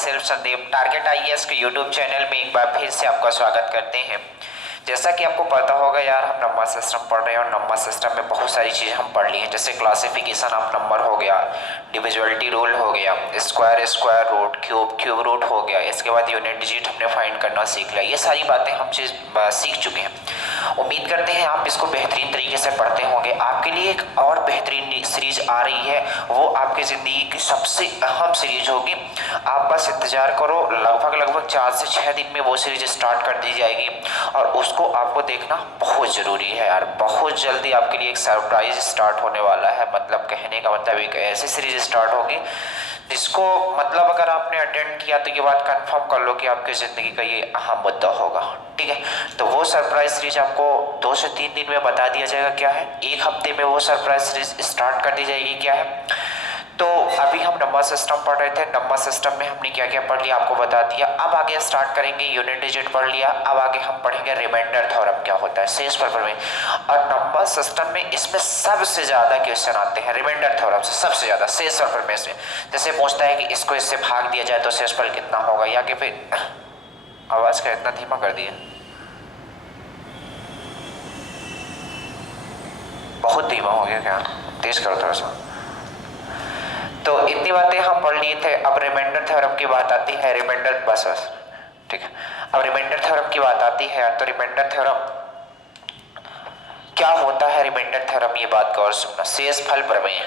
Self Sandeep target IAS के YouTube channel में एक बार फिर से आपका स्वागत करते हैं। जैसा कि आपको पता होगा यार, हम नंबर सिस्टम पढ़ रहे हैं और नंबर सिस्टम में बहुत सारी चीज़ें हम पढ़ ली हैं, जैसे क्लासिफिकेशन ऑफ नंबर हो गया, डिविजिबिलिटी रूल हो गया, square square root, cube cube root हो गया, इसके बाद यूनिट डिजिट हमने फाइंड करना सीख लिया। ये सारी बातें हम चीज़ सीख चुके हैं। उम्मीद करते हैं आप इसको बेहतरीन तरीके से पढ़ते होंगे। आपके लिए एक और बेहतरीन सीरीज आ रही है, वो आपकी ज़िंदगी की सबसे अहम सीरीज होगी। आप बस इंतज़ार करो, लगभग 4 से 6 दिन में वो सीरीज स्टार्ट कर दी जाएगी और उसको आपको देखना बहुत ज़रूरी है यार। बहुत जल्दी आपके लिए एक सरप्राइज स्टार्ट होने वाला है। मतलब कहने का मतलब एक ऐसी सीरीज स्टार्ट होगी जिसको मतलब अगर आपने अटेंड किया तो ये बात कंफर्म कर लो कि आपकी ज़िंदगी का ये अहम मुद्दा होगा। ठीक है, तो वो सरप्राइज सीरीज आपको 2 से 3 दिन में बता दिया जाएगा क्या है। 1 हफ्ते में वो सरप्राइज सीरीज स्टार्ट कर दी जाएगी क्या है। तो अभी हम नंबर सिस्टम पढ़ रहे थे, नंबर सिस्टम में हमने क्या क्या पढ़ लिया आपको बता दिया। अब आगे स्टार्ट करेंगे, यूनिट डिजिट पढ़ लिया, अब आगे हम पढ़ेंगे रिमाइंडर थ्योरम क्या होता है शेषफल में। और नंबर सिस्टम में इसमें सबसे ज़्यादा क्वेश्चन आते हैं रिमाइंडर थ्योरम से, सबसे ज़्यादा शेषफल में से। जैसे पूछता है कि इसको इससे भाग दिया जाए तो शेषफल कितना होगा, या कि फिर आवाज़ का इतना धीमा कर दिया, बहुत धीमा हो गया क्या, तेज करो थोड़ा सा। तो इतनी बातें हम पढ़ लिए थे। अब रिमाइंडर थ्योरम की बात आती है, रिमाइंडर बस ठीक है। अब रिमाइंडर थ्योरम की बात आती है, तो रिमाइंडर थ्योरम क्या होता है। रिमाइंडर थ्योरम, ये बात गौर सुनना, शेषफल प्रमेय।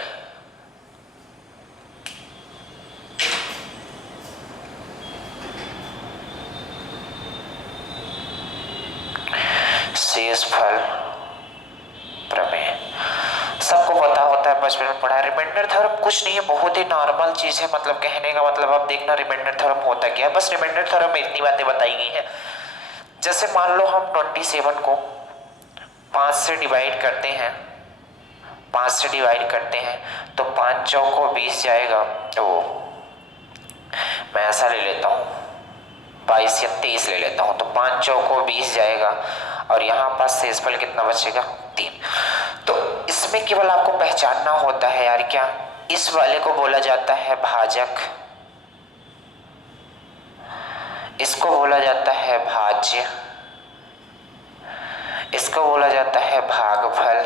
शेषफल प्रमेय सबको पता होता है, बचपन में पढ़ा है। रिमाइंडर थ्योरम कुछ नहीं है, बहुत ही नॉर्मल चीज है। मतलब कहने का मतलब आप देखना रिमाइंडर थ्योरम होता क्या है। बस रिमाइंडर थ्योरम में इतनी बातें बताई गई हैं। जैसे मान लो हम 27 को 5 से डिवाइड करते हैं, 5 से डिवाइड करते हैं तो 5 चौको 20 जाएगा। तो मैं ऐसा ले लेता हूँ, 22 या 23 ले लेता हूँ, तो 5 चौको 20 जाएगा और यहाँ पास शेषफल कितना बचेगा, 3। तो इसमें केवल आपको पहचानना होता है यार, क्या इस वाले को बोला जाता है भाजक, इसको बोला जाता है भाज्य, इसको बोला जाता है भागफल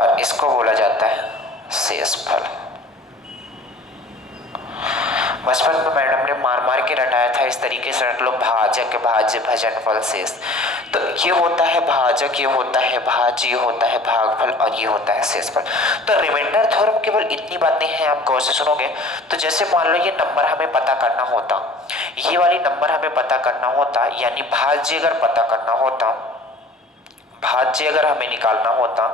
और इसको बोला जाता है शेषफल। बचपन में मैडम ने मार मार के रटाया था, इस तरीके से रट लो, भाजक भाज्य भजनफल शेष। तो ये होता है भाजक, ये होता है भाज्य, ये होता है भागफल और ये होता है शेषफल। तो रिमाइंडर थ्योरम केवल इतनी बातें हैं, आप गौर से सुनोगे तो जैसे मान लो ये नंबर हमें पता करना होता, ये वाली नंबर हमें पता करना होता, यानी भाज्य अगर पता करना होता, भाज्य अगर हमें निकालना होता,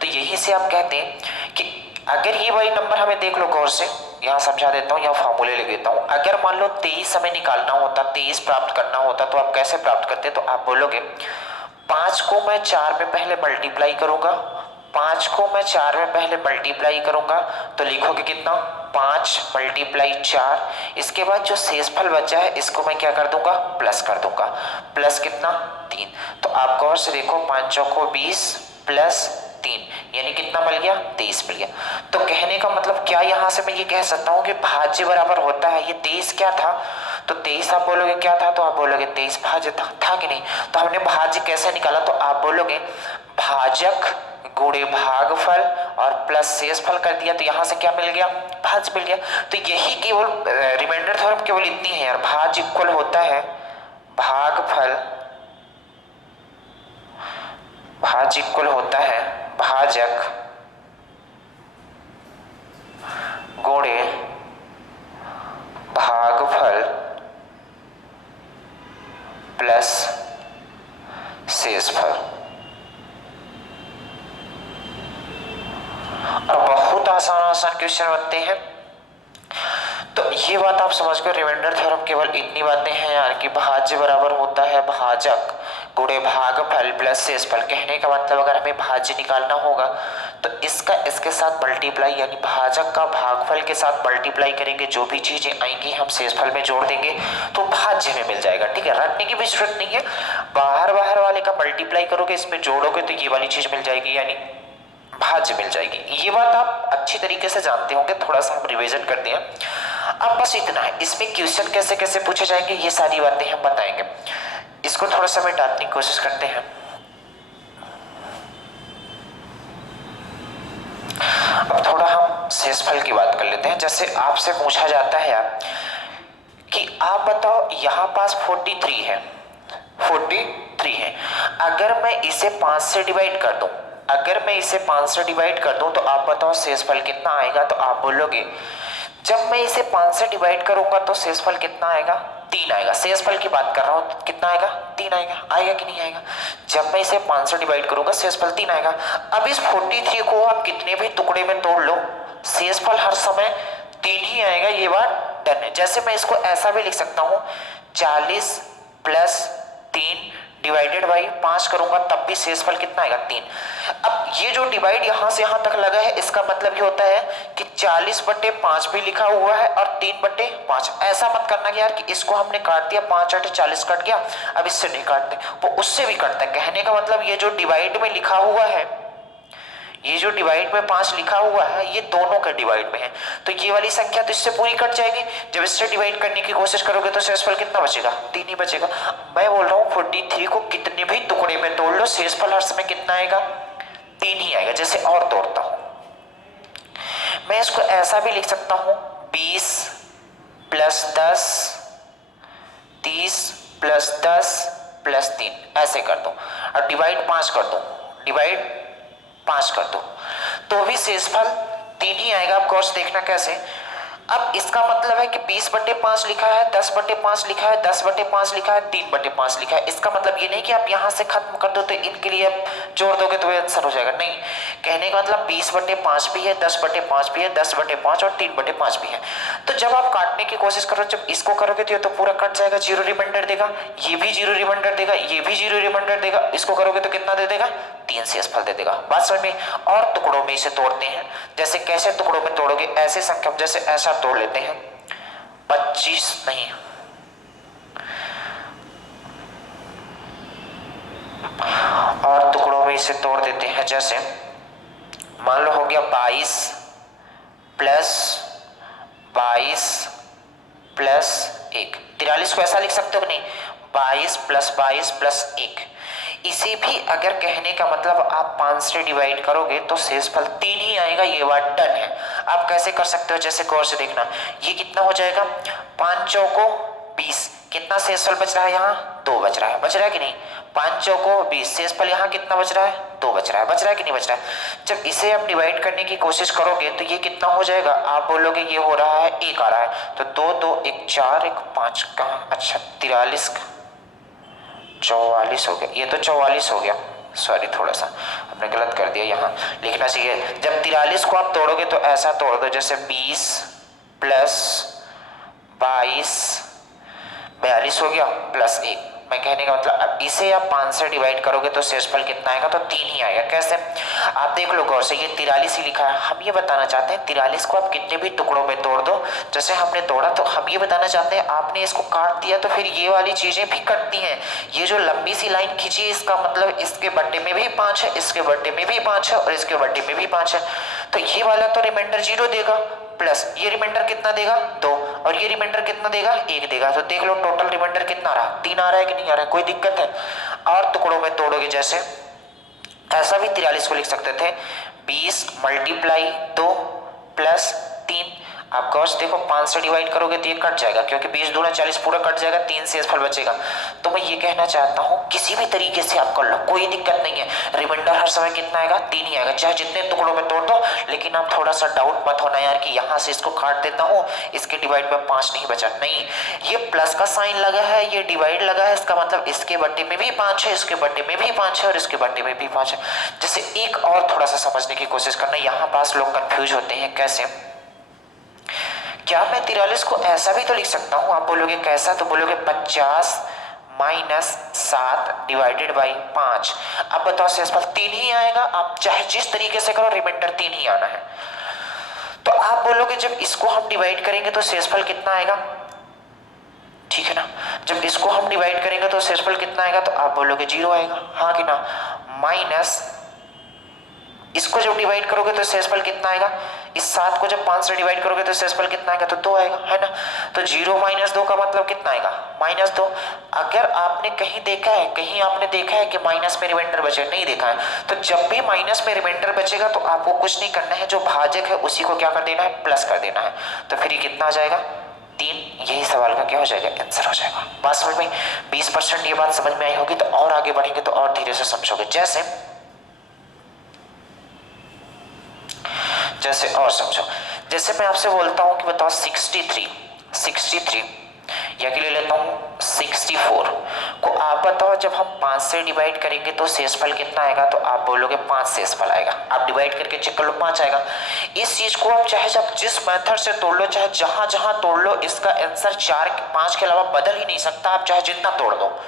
तो यही से आप कहते हैं कि अगर ये वाली नंबर हमें देख लो गौर से, यहाँ समझा देता हूँ, यहाँ फॉर्मूले लिख देता हूँ। अगर मान लो 23 हमें निकालना होता, 23 प्राप्त करना होता, तो आप कैसे प्राप्त करते, तो आप बोलोगे 5 को मैं 4 में पहले मल्टीप्लाई करूंगा, 5 को मैं 4 में पहले मल्टीप्लाई करूंगा, तो लिखोगे कितना, 5 × 4। इसके बाद जो शेषफल बचा है इसको मैं क्या कर दूंगा, प्लस कर दूंगा, प्लस कितना, 3। तो आप गौर से देखो, 5 चौको 20 प्लस 3 यानी कितना मिल गया, 23 मिल गया। तो कहने का मतलब क्या, यहाँ से मैं ये कह सकता हूँ कि भाज्य बराबर होता है, ये 23 क्या था, तो 23 आप बोलोगे क्या था, तो आप बोलोगे 23 भाज्य था कि नहीं। तो हमने भाज्य कैसे निकाला, तो आप बोलोगे भाजक गुणे भागफल और प्लस शेषफल कर दिया, तो यहाँ से क्या मिल गया, भाज्य मिल गया। तो यही केवल रिमाइंडर थ्योरम केवल इतनी है यार, भाज्य इक्वल होता है भागफल, भाज्य इक्वल होता है भाजक गुणे भागफल प्लस शेषफल। और बहुत आसान क्वेश्चन बनते हैं। तो ये बात आप समझ कर, रिमाइंडर थ्योरम केवल इतनी बातें हैं यार कि भाज्य बराबर होता है भाजक गुणे भागफल प्लस शेषफल। कहने का मतलब अगर हमें भाज्य निकालना होगा तो इसका इसके साथ मल्टीप्लाई, यानी भाजक का भागफल के साथ मल्टीप्लाई करेंगे, जो भी चीजें आएंगी हम शेषफल में जोड़ देंगे तो भाज्य में मिल जाएगा। ठीक है, रटने की भी जरूरत नहीं है, बाहर वाले का मल्टीप्लाई करोगे, इसमें जोड़ोगे तो ये वाली चीज मिल जाएगी, यानी भाज्य मिल जाएगी। ये बात आप अच्छी तरीके से जानते होंगे, थोड़ा सा हम रिवीजन करते हैं। अब बस इतना है, इसमें क्वेश्चन कैसे कैसे पूछे जाएंगे ये सारी बातें हम बताएंगे। इसको थोड़ा सा मिटाने की कोशिश करते हैं। अब थोड़ा हम शेषफल की बात कर लेते हैं। जैसे आपसे पूछा जाता है यार कि आप बताओ यहाँ पास 43 है, 43 है, अगर मैं इसे 5 से डिवाइड कर दूं, अगर मैं इसे 5 से डिवाइड कर दूं तो आप बताओ शेषफल कितना आएगा। तो आप बोलोगे जब मैं इसे 5 से डिवाइड करूंगा तो शेषफल कितना आएगा, 3 आएगा। शेषफल की बात कर रहा हूं, कितना आएगा, 3 आएगा। आएगा कि नहीं आएगा? जब मैं इसे 5 से डिवाइड करूंगा शेषफल 3 आएगा। अब इस 43 को आप कितने भी टुकड़े में तोड़ लो, शेषफल हर समय 3 ही आएगा, ये बात डन है। जैसे मैं इसको ऐसा भी लिख सकता हूं, 40 प्लस 3 डिवाइडेड बाई 5 करूंगा तब भी शेषफल कितना आएगा, 3। अब ये जो डिवाइड यहां से यहां तक लगा है, इसका मतलब ये होता है कि 40/5 भी लिखा हुआ है और 3/5। ऐसा मत करना कि यार कि इसको हमने काट दिया, 5/40 कट गया, अब इससे नहीं काटते, वो उससे भी कटता है। कहने का मतलब ये जो डिवाइड में लिखा हुआ है, ये जो डिवाइड में 5 लिखा हुआ है, ये दोनों का डिवाइड में है, तो ये वाली संख्या तो इससे पूरी कट जाएगी। जब इससे डिवाइड करने की कोशिश करोगे तो शेषफल कितना बचेगा, 3 ही बचेगा। मैं बोल रहा हूँ 43 को कितने भी टुकड़े में तोड़ लो, शेषफल हर समय कितना आएगा, 3 ही आएगा। जैसे और तोड़ता हूं, मैं इसको ऐसा भी लिख सकता हूं, 20 प्लस 10, 30 प्लस 10 प्लस 3, ऐसे कर दो और डिवाइड 5 कर दो, डिवाइड 5 कर दो, तो भी शेषफल 3 ही आएगा। आप गौर से देखना कैसे। अब इसका मतलब है कि 20/5 लिखा है, 10/5 लिखा है, 10/5 लिखा है, 3/5 लिखा है। इसका मतलब ये नहीं कि आप यहां से खत्म कर दो तो इनके लिए आप जोड़ दोगे तो ये आंसर हो जाएगा, नहीं। कहने का मतलब 20/5 भी है, 10/5 भी है, 10/5 और 3/5 भी है। तो जब आप काटने की कोशिश करो, जब इसको करोगे तो ये तो पूरा कट जाएगा, 0 रिमाइंडर देगा, ये भी 0 रिमाइंडर देगा, ये भी 0 रिमाइंडर देगा। इसको करोगे तो कितना दे देगा, 3 शेषफल दे देगा। बात समझ में? और टुकड़ों में इसे तोड़ते हैं। जैसे कैसे टुकड़ों में तोड़ोगे, ऐसे संख्या जैसे ऐसा तोड़ लेते हैं, 25 नहीं, और टुकड़ों में इसे तोड़ देते हैं। जैसे मान लो हो गया 22 प्लस 22 प्लस 1, 43 को ऐसा लिख सकते हो कि नहीं, 22 प्लस 22 प्लस 1। इसे भी अगर कहने का मतलब आप 5 से डिवाइड करोगे तो शेषफल 3 ही आएगा, ये बात डन है। आप कैसे कर सकते हो, जैसे गौर से देखना, ये कितना हो जाएगा, 5 चौको 20, कितना शेषफल बच रहा है, यहाँ 2 बच रहा है, बच रहा है कि नहीं, 5 चौको 20, शेषफल यहाँ कितना बच रहा है, 2 बच रहा है, बच रहा है कि नहीं बच रहा है। जब इसे आप डिवाइड करने की कोशिश करोगे तो ये कितना हो जाएगा, आप बोलोगे ये हो रहा है 1 आ रहा है, तो 2 2 1 4 1 5 कहाँ, अच्छा 43 44 हो गया, ये तो 44 हो गया, सॉरी थोड़ा सा हमने गलत कर दिया, यहाँ लिखना चाहिए। जब 43 को आप तोड़ोगे तो ऐसा तोड़ दो, जैसे 20 प्लस 22 42 हो गया प्लस 1। मैं कहने का मतलब अब इसे आप 5 से डिवाइड करोगे तो शेषफल कितना आएगा, तो 3 ही आएगा। कैसे, आप देख लो गौर से, ये 43 ही लिखा है। हम ये बताना चाहते हैं 43 को आप कितने भी टुकड़ों में तोड़ दो, जैसे हमने तोड़ा, तो हम ये बताना चाहते हैं आपने इसको काट दिया तो फिर ये वाली चीजें भी कटती हैं। ये जो लंबी सी लाइन खींची, इसका मतलब इसके बट्टे में भी 5 है, इसके बट्टे में भी 5 है और इसके बट्टे में भी 5 है, तो ये वाला तो रिमाइंडर 0 देगा, प्लस ये रिमाइंडर कितना देगा, 2, और ये रिमाइंडर कितना देगा, 1 देगा। तो देख लो टोटल रिमाइंडर कितना आ रहा, 3 आ रहा है कि नहीं आ रहा है, कोई दिक्कत है। और टुकड़ों में तोड़ोगे, जैसे ऐसा भी 43 को लिख सकते थे, 20 मल्टीप्लाई 2 प्लस 3। आप गौर से देखो, 5 से डिवाइड करोगे तो ये कट जाएगा, क्योंकि 20 दूना 40 पूरा कट जाएगा, 3 शेषफल बचेगा। तो मैं ये कहना चाहता हूँ किसी भी तरीके से आप कर लो, कोई दिक्कत नहीं है, रिमाइंडर हर समय कितना आएगा, 3 ही आएगा, चाहे जितने टुकड़ों में तोड़ दो। लेकिन आप थोड़ा सा डाउट मत होना यार कि यहाँ से इसको काट देता हूँ, इसके डिवाइड में 5 नहीं बचा, नहीं, ये प्लस का साइन लगा है, ये डिवाइड लगा है, इसका मतलब इसके बट्टे में भी 5 है, इसके बट्टे में भी 5 है और इसके बट्टे में भी 5 है। जैसे एक और थोड़ा सा समझने की कोशिश करना, यहाँ पास लोग कंफ्यूज होते हैं, कैसे, क्या मैं 43 को ऐसा भी तो लिख सकता हूं, आप बोलोगे कैसा, तो बोलोगे 50 माइनस 7 डिवाइडेड बाई 5। अब बताओ शेषफल 3 ही आएगा, आप चाहे जिस तरीके से करो रिमाइंडर 3 ही आना है। तो आप बोलोगे जब इसको हम डिवाइड करेंगे तो शेषफल कितना आएगा, ठीक है ना, जब इसको हम डिवाइड करेंगे तो शेषफल कितना आएगा, तो आप बोलोगे 0 आएगा, हाँ कि ना, माइनस इसको जब डिवाइड करोगे तो शेषफल कितना आएगा, इस 7 को जब 5 से डिवाइड करोगे तो शेषफल कितना आएगा, तो 2 आएगा, है ना। तो 0 - 2 का मतलब कितना आएगा, -2। अगर आपने कहीं देखा है, कहीं आपने देखा है कि माइनस में रिमाइंडर बचे, नहीं देखा है, तो जब भी माइनस में रिमाइंडर बचेगा तो आपको कुछ नहीं करना है, जो भाजक है उसी को क्या कर देना है, प्लस कर देना है। तो फिर ये कितना आ जाएगा, 3। यही सवाल का क्या हो जाएगा, आंसर हो जाएगा। बात समझ में, 20% ये बात समझ में आई होगी। तो और आगे बढ़ेंगे तो और धीरे से समझोगे। जैसे और समझो, जैसे मैं आपसे बोलता हूं कि बताओ 63 या कि ले लेता हूं 64 को, आप बताओ जब हम 5 से डिवाइड करेंगे तो शेषफल कितना आएगा, तो आप बोलोगे 5 शेषफल आएगा। आप डिवाइड करके चेक कर लो, 5 आएगा। इस चीज को आप चाहे जब जिस मेथड से तोड़ लो, चाहे जहां जहां तोड़ लो, इसका आंसर 4-5 के अलावा बदल ही नहीं सकता, आप चाहे जितना तोड़ दो।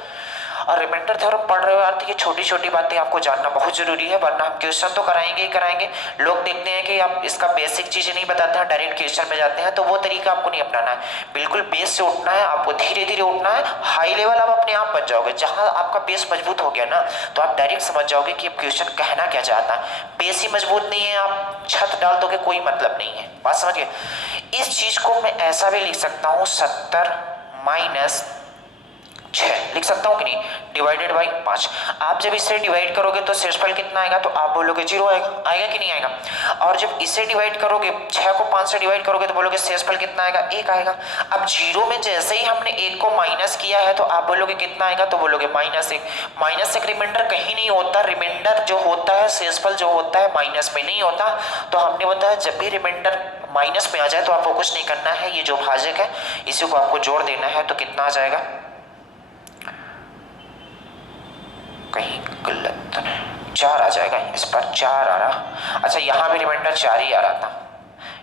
और रिमाइंडर थ्योरम पढ़ रहे हो यार, तो ये छोटी छोटी बातें आपको जानना बहुत जरूरी है, वरना हम क्वेश्चन तो कराएंगे ही कराएंगे। लोग देखते हैं कि आप इसका बेसिक चीजें नहीं बताते हैं, डायरेक्ट क्वेश्चन में जाते हैं, तो वो तरीका आपको नहीं अपनाना है। बिल्कुल बेस से उठना है, आपको धीरे धीरे उठना है। हाई लेवल आप अपने आप बन जाओगे, जहां आपका बेस मजबूत हो गया ना, तो आप डायरेक्ट समझ जाओगे कि क्वेश्चन कहना क्या चाहता है। बेस ही मजबूत नहीं है, आप छत डाल दोगे, कोई मतलब नहीं है। बात समझिए। इस चीज को मैं ऐसा भी लिख सकता हूँ, 70 - 6 लिख सकता हूं कि नहीं, डिवाइडेड बाई 5। आप जब इसे डिवाइड करोगे तो शेषफल कितना आएगा, तो आप बोलोगे 0 आएगा, आएगा कि नहीं आएगा। और जब इसे डिवाइड करोगे, 6 को 5 से डिवाइड करोगे तो बोलोगे शेषफल कितना आएगा, 1 आएगा। अब 0 में जैसे ही हमने 1 को माइनस किया है तो आप बोलोगे कितना आएगा, तो बोलोगे -1। -1 रिमाइंडर कहीं नहीं होता, रिमाइंडर जो होता है, शेषफल जो होता है माइनस में नहीं होता। तो हमने बताया जब भी रिमाइंडर माइनस में आ जाए तो आपको कुछ नहीं करना है, ये जो भाजक है इसी को आपको जोड़ देना है। तो कितना आ जाएगा, कहीं गलत 4 आ जाएगा, इस पर 4 आ रहा। अच्छा, यहाँ भी रिमाइंडर 4 ही आ रहा था,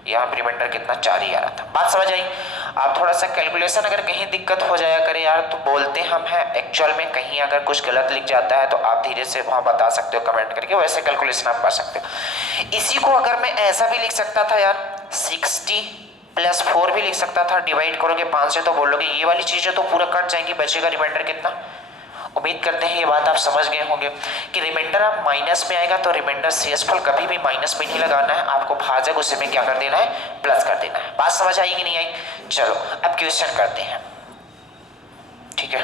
यहाँ भी रिमाइंडर कितना 4 ही आ रहा था। बात समझ आई। आप थोड़ा सा कैलकुलेशन अगर कहीं दिक्कत हो जाया करे यार, तो बोलते हम हैं, एक्चुअल में कहीं अगर कुछ गलत लिख जाता है तो आप धीरे से वहां बता सकते हो कमेंट करके, वैसे कैलकुलेशन आप कर सकते हो। इसी को अगर मैं ऐसा भी लिख सकता था यार, 60 + 4 भी लिख सकता था। डिवाइड करोगे 5 से तो बोलोगे ये वाली चीजें तो पूरा कट जाएंगी, बचेगा रिमाइंडर कितना। उम्मीद करते हैं ये बात आप समझ गए होंगे कि रिमाइंडर आप माइनस में आएगा तो रिमाइंडर शेषफल कभी भी माइनस में नहीं लगाना है, आपको भाजक उसी में क्या कर देना है, प्लस कर देना है। बात समझ आई कि नहीं आई। चलो अब क्वेश्चन करते हैं, ठीक है।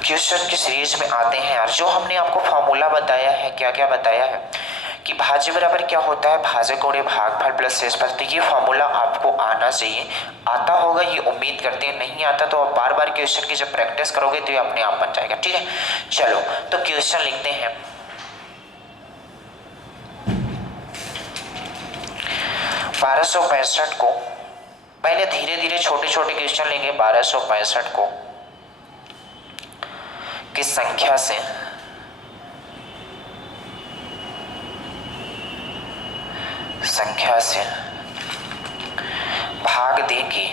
क्वेश्चन की सीरीज में आते हैं यार। जो हमने आपको फॉर्मूला बताया है, क्या क्या बताया है कि भाज्य बराबर क्या होता है, भाजक गुणे भागफल प्लस शेषफल। तो ये फॉर्मूला आपको आना चाहिए, आता होगा ये उम्मीद करते हैं। नहीं आता तो आप बार बार क्वेश्चन की जब प्रैक्टिस करोगे तो ये अपने आप बन जाएगा, ठीक है। चलो तो क्वेश्चन लिखते हैं। 1265 को पहले धीरे धीरे छोटे छोटे क्वेश्चन लेंगे। 1265 को किस संख्या से भाग देंगे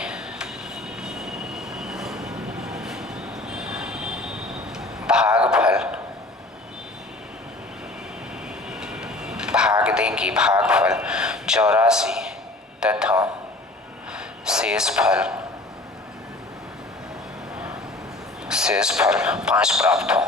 भागफल 84 तथा शेषफल 5 प्राप्त हो।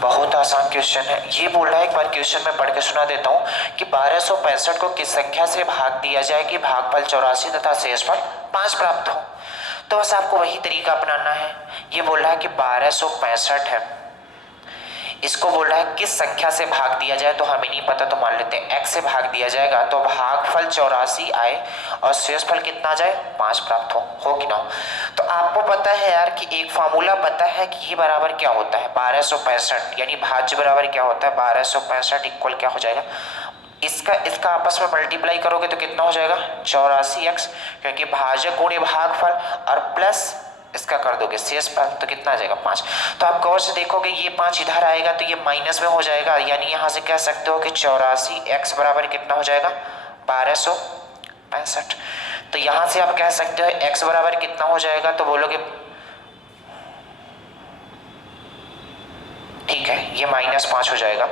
बहुत आसान क्वेश्चन है। ये बोल रहा है, एक बार क्वेश्चन में पढ़ के सुना देता हूं कि 1265 को किस संख्या से भाग दिया जाए कि भागफल 84 तथा शेषफल 5 प्राप्त हो। तो बस आपको वही तरीका अपनाना है। ये बोल रहा है कि 1265 है, इसको बोल रहा है किस संख्या से भाग दिया जाए, तो हमें नहीं पता तो मान लेते हैं x से भाग दिया जाएगा तो भागफल 84 आए और शेषफल कितना जाए, 5 प्राप्त हो कि ना हो। तो आपको पता है यार कि एक फार्मूला पता है कि ये बराबर क्या होता है, 1265 यानी भाज्य बराबर क्या होता है, 1265 इक्वल क्या हो जाएगा, इसका आपस में मल्टीप्लाई करोगे तो कितना हो जाएगा 84x, क्योंकि भाजक गुणे भागफल और प्लस इसका कर दोगे शेषफल तो कितना आ जाएगा 5। तो आप गौर से देखोगे ये 5 इधर आएगा तो ये माइनस में हो जाएगा, यानी यहाँ से कह सकते हो कि 84x बराबर कितना हो जाएगा 1265। तो यहाँ से आप कह सकते हो x बराबर कितना हो जाएगा, तो बोलोगे ठीक है ये -5 हो जाएगा।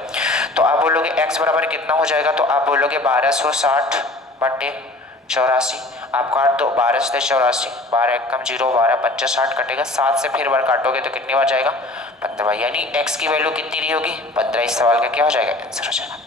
तो आप बोलोगे x बराबर कितना हो जाएगा, तो आप बोलोगे 1260/84। आप काट दो, 12 से 84, 12 एक कम 0, 12 पंचा 60 कटेगा, 7 से फिर बार काटोगे तो कितनी बार जाएगा, 15, यानी x की वैल्यू कितनी रही होगी, 15। इस सवाल का क्या हो जाएगा, आंसर हो जाएगा।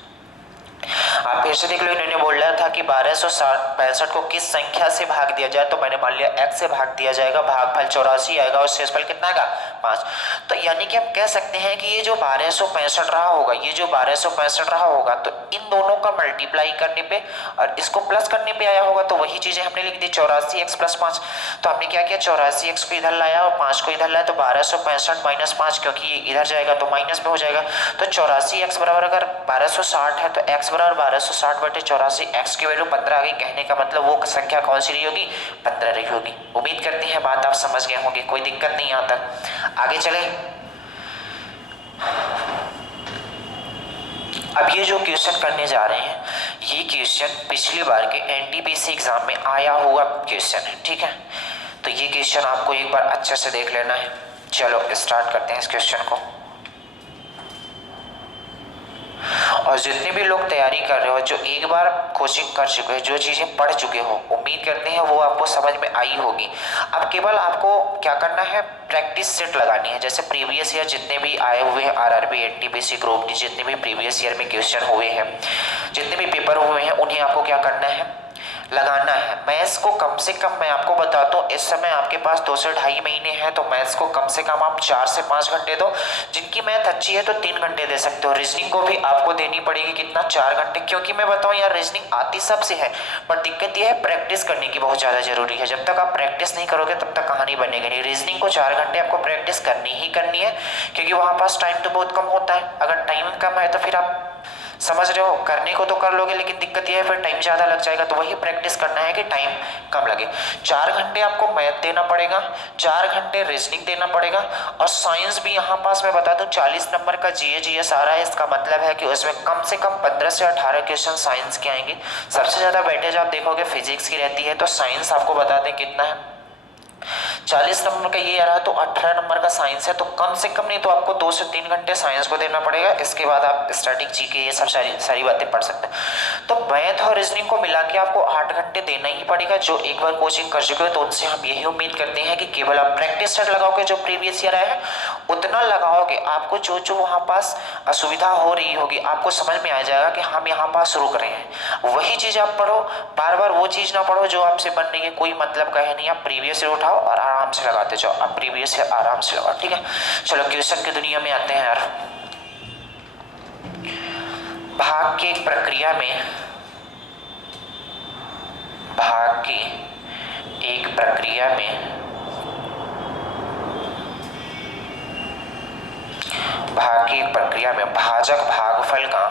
आप फिर से देख लो, इन्होंने बोल रहा था कि 1265 को किस संख्या से भाग दिया जाए, तो मैंने मान लिया x से भाग दिया जाएगा, भागफल 84 आएगा और शेषफल कितना आएगा, 5। तो यानी कि हम कह सकते हैं कि ये जो 1265 रहा होगा, ये जो 1265 रहा होगा, तो इन दोनों का मल्टीप्लाई करने पे और इसको प्लस करने पे आया होगा, तो वही चीजें हमने लिख दी 84x + 5। तो हमने क्या किया, 84x को इधर लाया और 5 को इधर लाया, तो 1265 - 5, क्योंकि ये इधर जाएगा तो माइनस में हो जाएगा। तो 84x बराबर अगर 1260 है तो x बराबर 1260/84, x की वैल्यू 15 आ गई। कहने का मतलब वो संख्या कौन सी रही होगी, 15 रही होगी। उम्मीद करते हैं बात आप समझ गए होंगे, कोई दिक्कत नहीं यहाँ तक। आगे चले, अब ये जो क्वेश्चन करने जा रहे हैं, ये क्वेश्चन पिछली बार के एनटीपीसी एग्जाम में आया हुआ क्वेश्चन है, ठीक है। तो ये क्वेश्चन आपको एक बार अच्छे से देख लेना है। चलो स्टार्ट करते हैं इस क्वेश्चन को। और जितने भी लोग तैयारी कर रहे हो, जो एक बार कोचिंग कर चुके हो, जो चीज़ें पढ़ चुके हो, उम्मीद करते हैं वो आपको समझ में आई होगी। अब केवल आपको क्या करना है, प्रैक्टिस सेट लगानी है। जैसे प्रीवियस ईयर जितने भी आए हुए हैं, आरआरबी, एनटीपीसी, ग्रुप डी, जितने भी प्रीवियस ईयर में क्वेश्चन हुए हैं, जितने भी पेपर हुए हैं, उन्हें आपको क्या करना है, लगाना है। मैथ्स को कम से कम मैं आपको बताता हूँ, इस समय आपके पास 2 से 2.5 महीने हैं, तो मैथ्स को कम से कम आप 4 से 5 घंटे दो। जिनकी मैथ अच्छी है तो 3 घंटे दे सकते हो। रीजनिंग को भी आपको देनी पड़ेगी कितना, 4 घंटे, क्योंकि मैं बताऊँ यार रीजनिंग आती सबसे है, पर दिक्कत यह है प्रैक्टिस करने की बहुत ज़्यादा जरूरी है। जब तक आप प्रैक्टिस नहीं करोगे तब तक कहानी बनेगी नहीं। रीजनिंग को 4 घंटे आपको प्रैक्टिस करनी ही करनी है, क्योंकि वहाँ पास टाइम तो बहुत कम होता है। अगर टाइम कम है तो फिर आप समझ रहे हो, करने को तो कर लोगे, लेकिन दिक्कत यह है फिर टाइम ज़्यादा लग जाएगा। तो वही प्रैक्टिस करना है कि टाइम कम लगे। 4 घंटे आपको मैथ देना पड़ेगा, 4 घंटे रीजनिंग देना पड़ेगा, और साइंस भी यहाँ पास मैं बता दूँ 40 नंबर का जीएस आ रहा है। इसका मतलब है कि उसमें कम से कम 15 से 18 क्वेश्चन साइंस के आएंगे। सबसे ज़्यादा वेटेज आप देखोगे फिजिक्स की रहती है, तो साइंस आपको बता दें कितना है, 40 नंबर का ये आ रहा है, तो 18 नंबर का साइंस है। तो कम से कम नहीं तो आपको 2 से 3 घंटे साइंस को देना पड़ेगा। इसके बाद आप स्टैटिक जीके ये सब सारी बातें पढ़ सकते हैं। तो मैथ और रीजनिंग को मिला के आपको 8 घंटे देना ही पड़ेगा। जो एक बार कोचिंग कर चुके हो तो उनसे हम यही उम्मीद करते हैं कि केवल आप प्रैक्टिस सेट लगाओगे, जो प्रीवियस ईयर आया है उतना लगाओगे। आपको जो जो वहाँ पास असुविधा हो रही होगी आपको समझ में आ जाएगा कि हम यहाँ पास रुक रहे हैं। वही चीज़ आप पढ़ो, बार बार वो चीज़ ना पढ़ो जो आपसे बन रही है, कोई मतलब का है नहीं। आप प्रीवियस ईयर उठाओ और आराम से लगाते जाओ, आप प्रीवियस ईयर आराम से लगाओ, ठीक है। चलो क्वेश्चन की दुनिया में आते हैं यार। भाग की एक प्रक्रिया में, भाग की एक प्रक्रिया में भाग की एक प्रक्रिया में भाजक भागफल का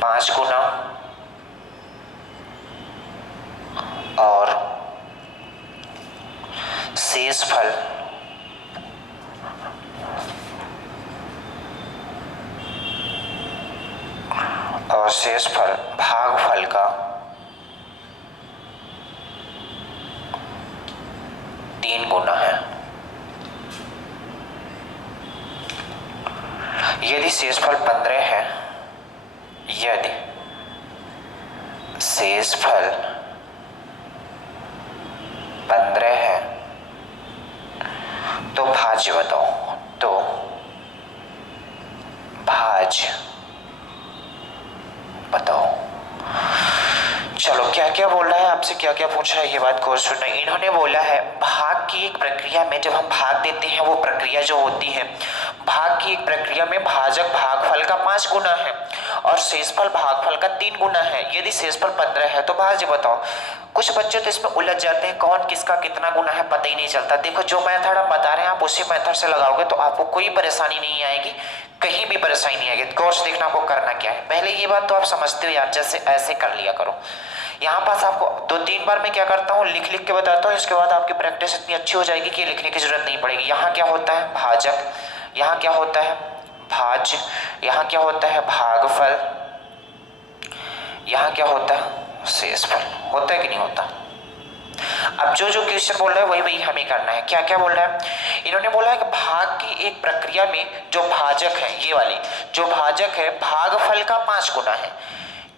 5 गुना और शेषफल भागफल का 3 गुना है। यदि शेषफल 15 है, यदि शेषफल 15 है तो भाज्य बताओ, तो भाज्य बताओ। चलो क्या क्या बोल रहा है आपसे, क्या क्या पूछ रहा है ये बात को सुनना। इन्होंने बोला है भाग की एक प्रक्रिया में, जब हम भाग देते हैं वो प्रक्रिया जो होती है, भाग की एक प्रक्रिया में भाजक भागफल का 5 गुना है और शेषफल भागफल का 3 गुना है। यदि शेषफल 15 है तो भाज्य बताओ। कुछ बच्चे तो इसमें उलझ जाते हैं, कौन किसका कितना गुना है पता ही नहीं चलता। देखो जो मेथड हम बता रहे हैं आप उसी मेथड से लगाओगे तो आपको कोई परेशानी नहीं आएगी, कहीं भी परेशानी नहीं आएगी। गौर से देखना आपको करना क्या है। पहले ये बात तो आप समझते हो यार, जैसे ऐसे कर लिया करो। यहाँ पास आपको 2-3 बार मैं क्या करता हूँ, लिख लिख के बताता हूँ। इसके बाद आपकी प्रैक्टिस इतनी अच्छी हो जाएगी कि लिखने की जरूरत नहीं पड़ेगी। यहाँ क्या होता है भाजक, यहाँ क्या होता है भाज्य, यहाँ क्या होता है भागफल, यहाँ क्या होता है शेषफल। होता है कि नहीं होता, अब जो जो क्वेश्चन बोल रहा है वही वही हमें करना है। क्या क्या बोल रहा है, इन्होंने बोला है कि भाग की एक प्रक्रिया में जो भाजक है, ये वाली जो भाजक है भागफल का 5 गुना है,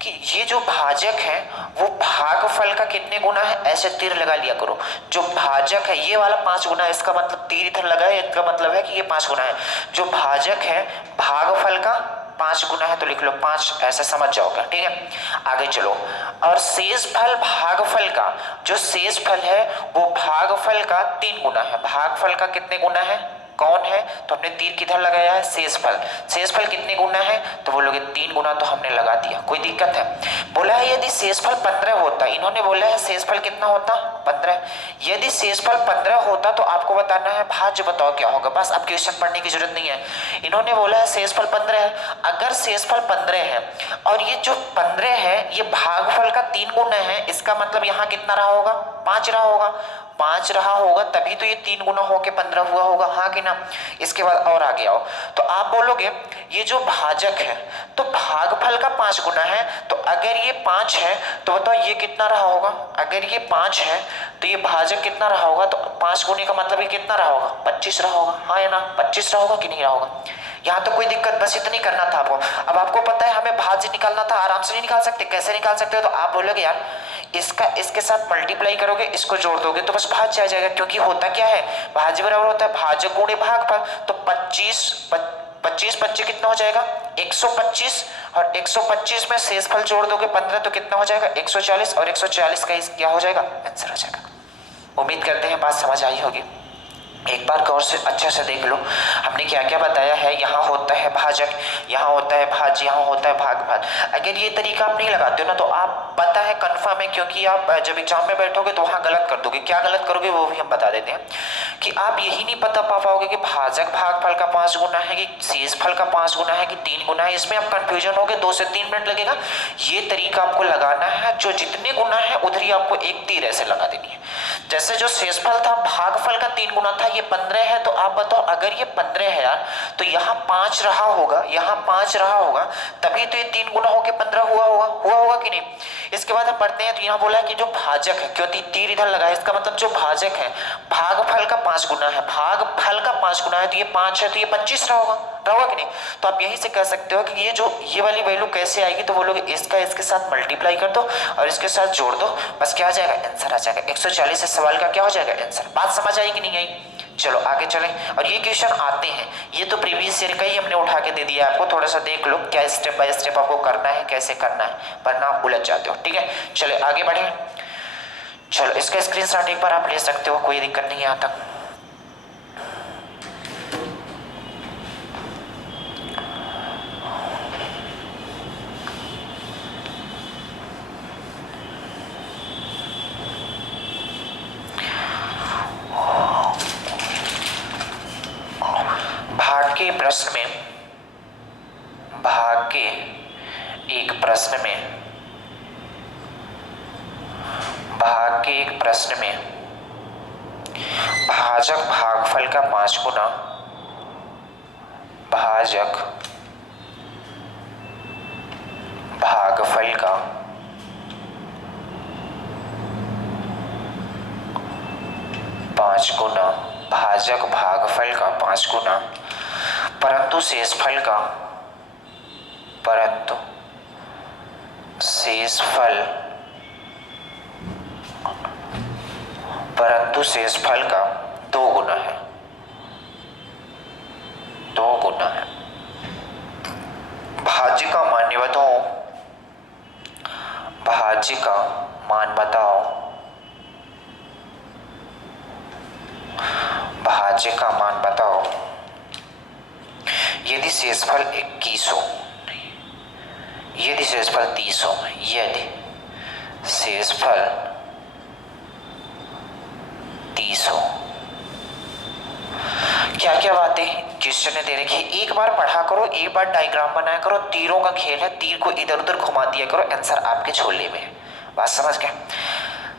कि ये जो भाजक है वो भागफल का कितने गुना है, ऐसे तीर लगा लिया करो। जो भाजक है ये वाला 5 गुना है, इसका मतलब तीर इधर लगा है, इसका मतलब है कि ये 5 गुना है। जो भाजक है भागफल का 5 गुना है तो लिख लो 5, ऐसे समझ जाओगे, ठीक है। आगे चलो, और शेषफल भागफल का, जो शेषफल है वो भागफल का 3 गुना है। भागफल का कितने गुना है, कौन है, तो हमने तीर किधर लगाया है, शेषफल। शेषफल कितने गुना है, तो बोलोगे 3 गुना, तो हमने लगा दिया, कोई दिक्कत है। बोला है यदि शेषफल 15 होता, इन्होंने बोला है शेषफल कितना होता, 15। यदि शेषफल 15 होता तो आपको बताना है भाज्य, बताओ क्या होगा, बस अब क्वेश्चन पढ़ने की जरूरत नहीं है। इन्होंने बोला है शेषफल 15 है, अगर शेषफल 15 है और ये जो 15 है ये भागफल का 3 गुना है, इसका मतलब यहाँ कितना रहा होगा, 5 रहा होगा। 5 रहा होगा तभी तो ये 3 गुना होके 15 हुआ होगा, हाँ कि ना। इसके बाद और आगे आओ, तो आप बोलोगे ये जो भाजक है तो भागफल का 5 गुना है, तो अगर ये 5 है तो बताओ ये कितना रहा होगा। अगर ये 5 है तो ये भाजक कितना रहा होगा, तो 5 गुने का मतलब ये कितना रहा होगा, 25 रहा होगा, हाँ या ना, 25 रहा होगा कि नहीं रहा होगा। यहाँ तो कोई दिक्कत, बस इतनी करना था आपको। अब आपको पता है हमें भाज्य निकालना था, आराम से नहीं निकाल सकते, कैसे निकाल सकते हो, तो आप बोलोगे यार इसका इसके साथ मल्टीप्लाई करोगे, इसको जोड़ दोगे तो बस भाज्य आ जाएगा, क्योंकि होता क्या है, भाज्य बराबर होता है भाजक गुणे भागफल। तो 25 25 कितना हो जाएगा, 125, और 125 में शेषफल जोड़ दोगे 15 तो कितना हो जाएगा, 140, और 140 का क्या हो जाएगा, आंसर हो जाएगा। उम्मीद करते हैं बात समझ आई होगी। एक बार गौर से अच्छे से देख लो हमने क्या क्या बताया है। यहाँ होता है भाजक, यहाँ होता है भाज्य, यहाँ होता है भागफल। अगर ये तरीका आप नहीं लगाते हो ना तो आप पता है कन्फर्म है, क्योंकि आप जब एग्जाम में बैठोगे तो वहाँ गलत कर दोगे। क्या गलत करोगे वो भी हम बता देते हैं, कि आप यही नहीं पता पा पाओगे कि भाजक भागफल का 5 गुना है कि शेषफल का 5 गुना है कि 3 गुना है। इसमें आप कंफ्यूजन हो गए, 2 से 3 मिनट लगेगा। ये तरीका आपको लगाना है, जो जितने गुना है उधर ही आपको एक तीर ऐसे लगा देनी है। जैसे जो शेषफल था भागफल का 3 गुना था, ये 15 है, तो आप बताओ अगर ये 15 है यार तो यहाँ 5 रहा होगा, यहाँ 5 रहा होगा, तभी तो ये 3 गुना होके 15 हुआ होगा कि नहीं। इसके बाद हम पढ़ते हैं, तो यहाँ बोला है कि जो भाजक है, क्यों तीर इधर लगा है, इसका मतलब जो भाजक है भागफल का 5 गुना है, भागफल का 5 गुना है, तो ये 5 है तो ये 25 रहा होगा कि नहीं। तो आप यहीं से कह सकते हो कि ये वाली वैल्यू कैसे आएगी, तो बोलोगे इसका इसके साथ मल्टीप्लाई कर दो और इसके साथ जोड़ दो, बस क्या आ जाएगा, आंसर आ जाएगा। 140 इस सवाल का क्या हो जाएगा, आंसर। बात समझ आई कि नहीं आई। चलो आगे चलें, और ये क्वेश्चन आते हैं, ये तो प्रीवियस ईयर का ही हमने उठा के दे दिया आपको, थोड़ा सा देख लो क्या स्टेप बाय स्टेप आपको करना है, कैसे करना है, वरना आप उलझ जाते हो, ठीक है। चले आगे बढ़े, चलो इसका स्क्रीनशॉट एक बार आप ले सकते हो, कोई दिक्कत नहीं है यहाँ तक। भाग के एक प्रश्न में भाजक भागफल का 5 गुना, भाजक भागफल का 5 गुना, भाजक भागफल का 5 गुना, परंतु शेषफल का 2 गुना है, 2 गुना है। भाज्य का मान बताओ, भाज्य का मान बताओ, भाज्य का मान बताओ। यदि शेषफल 21 हो, यदि शेषफल 30 हो, यदि शेषफल 30 हो। क्या क्या बातें क्वेश्चन ने दे रखी है, एक बार पढ़ा करो, एक बार डायग्राम बनाया करो, तीरों का खेल है, तीर को इधर उधर घुमा दिया करो, आंसर आपके झोले में है। बात समझ गए।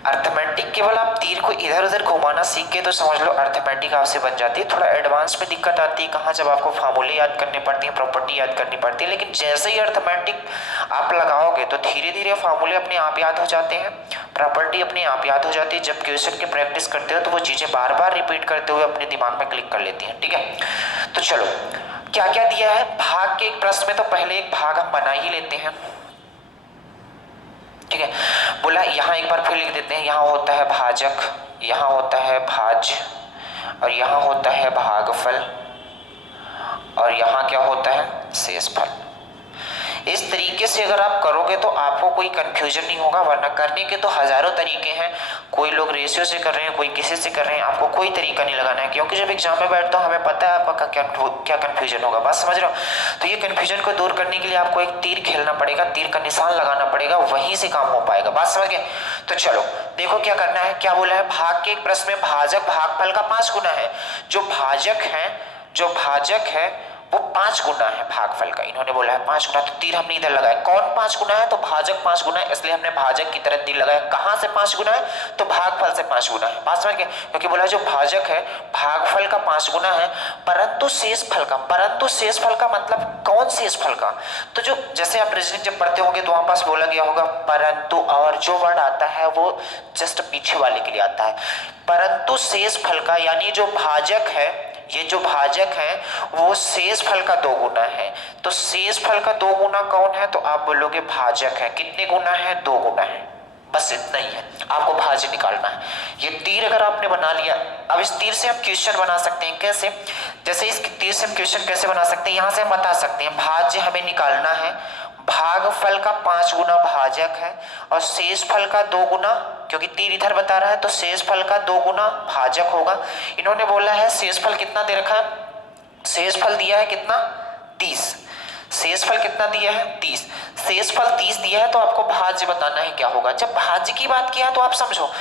अर्थमेटिक केवल आप तीर को इधर उधर घुमाना सीख के तो समझ लो अर्थमेटिक आपसे बन जाती है। थोड़ा एडवांस में दिक्कत आती है कहाँ, जब आपको फार्मूले याद करने पड़ती हैं, प्रॉपर्टी याद करनी पड़ती है, लेकिन जैसे ही अर्थमेटिक आप लगाओगे तो धीरे धीरे फार्मूले अपने आप याद हो जाते हैं। प्रॉपर्टी अपने आप याद हो जाती है। जब क्वेश्चन की प्रैक्टिस करते हो तो वो चीज़ें बार बार रिपीट करते हुए अपने दिमाग में क्लिक कर लेती हैं। ठीक है, तो चलो क्या क्या दिया है भाग के एक प्रश्न में, तो पहले एक भाग हम बना ही लेते हैं। ठीक है, बोला यहाँ एक बार फिर लिख देते हैं, यहाँ होता है भाजक, यहाँ होता है भाज्य, और यहाँ होता है भागफल, और यहाँ क्या होता है शेषफल। इस तरीके से अगर आप करोगे तो आपको कोई कंफ्यूजन नहीं होगा, वरना करने के तो हजारों तरीके हैं। कोई लोग रेशियो से कर रहे हैं, कोई किसी से कर रहे हैं, आपको कोई तरीका नहीं लगाना है, क्योंकि जब एग्जाम में बैठता हूँ हमें पता है आपका क्या कंफ्यूजन होगा। बात समझ रहे हो? तो ये कंफ्यूजन को दूर करने के लिए आपको एक तीर खेलना पड़ेगा, तीर का निशान लगाना पड़ेगा, वहीं से काम हो पाएगा। बात समझ गए? तो चलो देखो क्या करना है। क्या बोला है, भाग के एक प्रश्न में भाजक भागफल का 5 गुना है। जो भाजक है वो 5 गुना है भागफल का। इन्होंने बोला है 5 गुना, तो तीर हमने इधर लगाया। कौन 5 गुना है? तो भाजक 5 गुना है, इसलिए हमने भाजक की तरफ तीर लगाया। कहां से 5 गुना है? तो भागफल से 5 गुना है। बात समझ गए? क्योंकि बोला जो भाजक है भागफल का 5 गुना है, परंतु शेषफल का मतलब कौन शेषफल का? तो जो जैसे आप रीजनिंग जब पढ़ते होंगे तो वहां पास बोला गया होगा परंतु, और जो वर्ड आता है वो जस्ट पीछे वाले के लिए आता है। परंतु शेषफल का, यानी जो भाजक है, ये जो भाजक है वो शेषफल का 2 गुना है। तो शेषफल का 2 गुना कौन है? तो आप बोलोगे भाजक है। कितने गुना है? 2 गुना है। बस इतना ही है, आपको भाज्य निकालना है। ये तीर अगर आपने बना लिया, अब इस तीर से हम क्वेश्चन बना सकते हैं। कैसे? जैसे इस तीर से हम क्वेश्चन कैसे बना सकते हैं, यहां से हम बता सकते हैं भाज्य हमें निकालना है, भागफल का 5 गुना भाजक है और शेषफल का 2 गुना, क्योंकि तीर इधर बता रहा है तो शेषफल का 2 गुना भाजक होगा। इन्होंने बोला है शेषफल कितना दे रखा है, शेषफल दिया है कितना? 30। शेषफल कितना दिया है? 30। शेषफल 30 दिया है तो आपको भाज्य बताना है क्या होगा। जब भाज्य की बात किया तो आप समझो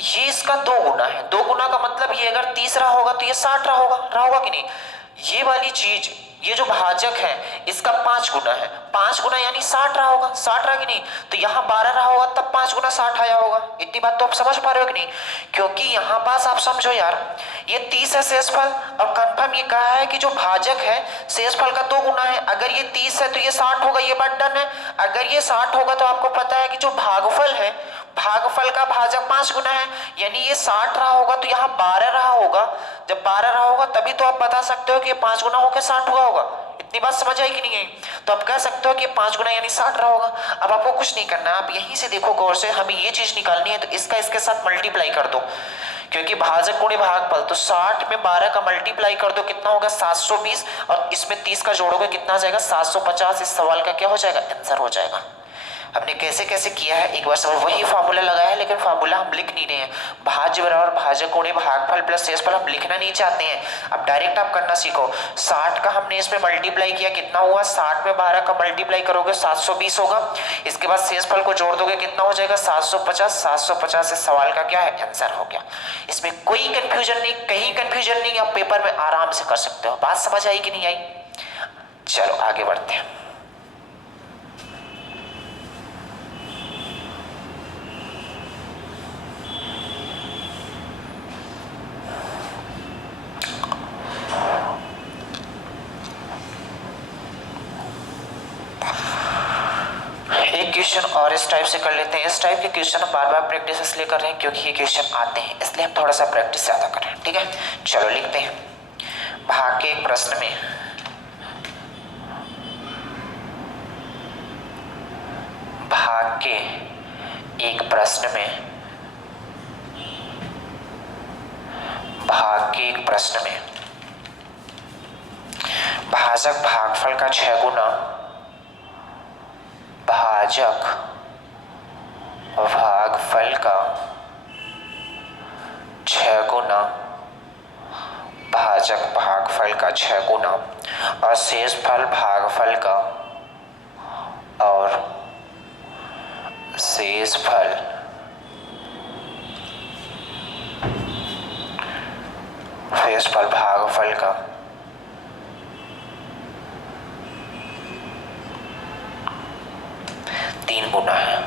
ये इसका 2 गुना है। 2 गुना का मतलब ये अगर 30 रहा होगा तो ये 60 रहा होगा कि नहीं? ये वाली चीज, ये जो भाजक है इसका 5 गुना है, 5 गुना यानी 60 रहा होगा। 60 रहा कि नहीं? तो यहाँ 12 रहा होगा तब 5 गुना 60 आया होगा। इतनी बात तो आप समझ पा रहे हो कि नहीं? क्योंकि यहाँ पास आप समझो यार, ये 30 है शेषफल, और कंफर्म ये कहा है कि जो भाजक है शेषफल का 2 गुना है। अगर ये 30 है तो ये 60 होगा, ये बात डन है। अगर ये 60 होगा तो आपको पता है कि जो भागफल है, भागफल का भाजक 5 गुना है, यानी ये 60 रहा होगा तो यहाँ 12 रहा होगा। जब 12 रहा होगा तभी तो आप बता सकते हो कि ये 5 गुना होकर 60 हुआ होगा। इतनी बात समझ आई कि नहीं आई? तो आप कह सकते हो कि 5 गुना यानी 60 रहा होगा। अब आपको कुछ नहीं करना, आप यहीं से देखो गौर से, हमें ये चीज निकालनी है तो इसका इसके साथ मल्टीप्लाई कर दो, क्योंकि भाजक गुणे भागफल, तो 60 में 12 का मल्टीप्लाई कर दो, कितना होगा? 720, और इसमें 30 का जोड़ोगे कितना आ जाएगा? 750। इस सवाल का क्या हो जाएगा? आंसर हो जाएगा। हमने कैसे कैसे किया है एक बार समझ, वही फार्मूला लगाया है लेकिन फार्मूला हम लिख नहीं रहे हैं। भाज्य बराबर भाजक गुणे भागफल प्लस शेषफल हम लिखना नहीं चाहते हैं। अब डायरेक्ट आप करना सीखो। 60 का हमने इसमें मल्टीप्लाई किया, कितना हुआ? 60 में 12 का मल्टीप्लाई करोगे 720 होगा। इसके बाद शेषफल को जोड़ दोगे, कितना हो जाएगा? 750। 750 इस सवाल का क्या है? आंसर हो गया। इसमें कोई कंफ्यूजन नहीं, कहीं कंफ्यूजन नहीं, आप पेपर में आराम से कर सकते हो। बात समझ आई कि नहीं आई? चलो आगे बढ़ते हैं। क्वेश्चन और इस टाइप से कर लेते हैं। इस टाइप के क्वेश्चन हम बार बार प्रैक्टिस इसलिए कर रहे हैं क्योंकि ये क्वेश्चन आते हैं, इसलिए हम थोड़ा सा प्रैक्टिस ज्यादा कर रहे हैं। ठीक है, चलो लिखते हैं। भाग के एक प्रश्न में भाग के एक प्रश्न में भाजक भागफल का 6 गुना, भाजक भागफल का 6 गुना, भाजक भागफल का 6 गुना और शेषफल भागफल का, और शेषफल भागफल का 3 गुना है।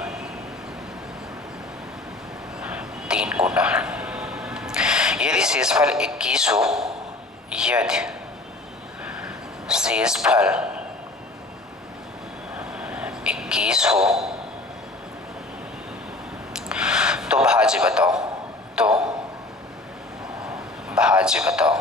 3 गुना है। यदि शेषफल 21 हो, यदि शेषफल 21 हो भाज्य बताओ, तो भाज्य बताओ।